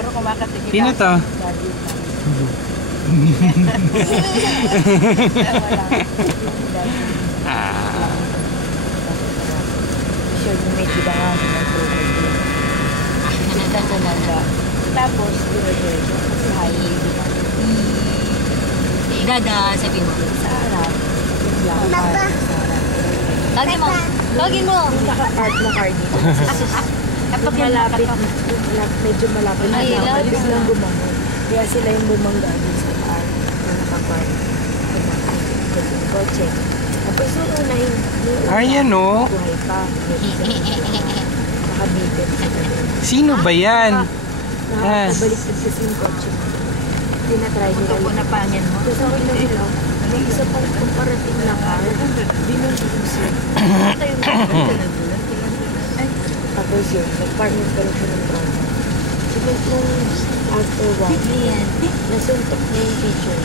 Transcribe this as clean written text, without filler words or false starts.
Pero kumakatigil. Sino to? Sure, medyo ba nga kita talaga. Tapos, dire-diretso. Kasi high-yield diba? Dada, sabi mo. Sa harap. Papa. Tawagin mo. Tawagin mo. Naka-park na car dito. Kapag malapit, medyo malapit na lang. Biglang bumangon. Kaya sila yung bumangga dun sa car. Na naka-park. Kotse. Tapos yung una yung... Ayan o. Buhay pa. Nakabitin sa tabi. Sino ba yan? Nakabaliktad kasi yung kotse mo. Tinatry nila. Ito po na pangyan mo. Tapos ako lang nila. May isa pang comparative na car. Di nang susi. Tapos yun, nag-park nagkaroon siya ng trauma. Siguro kung after one, nasuntok na yung teacher.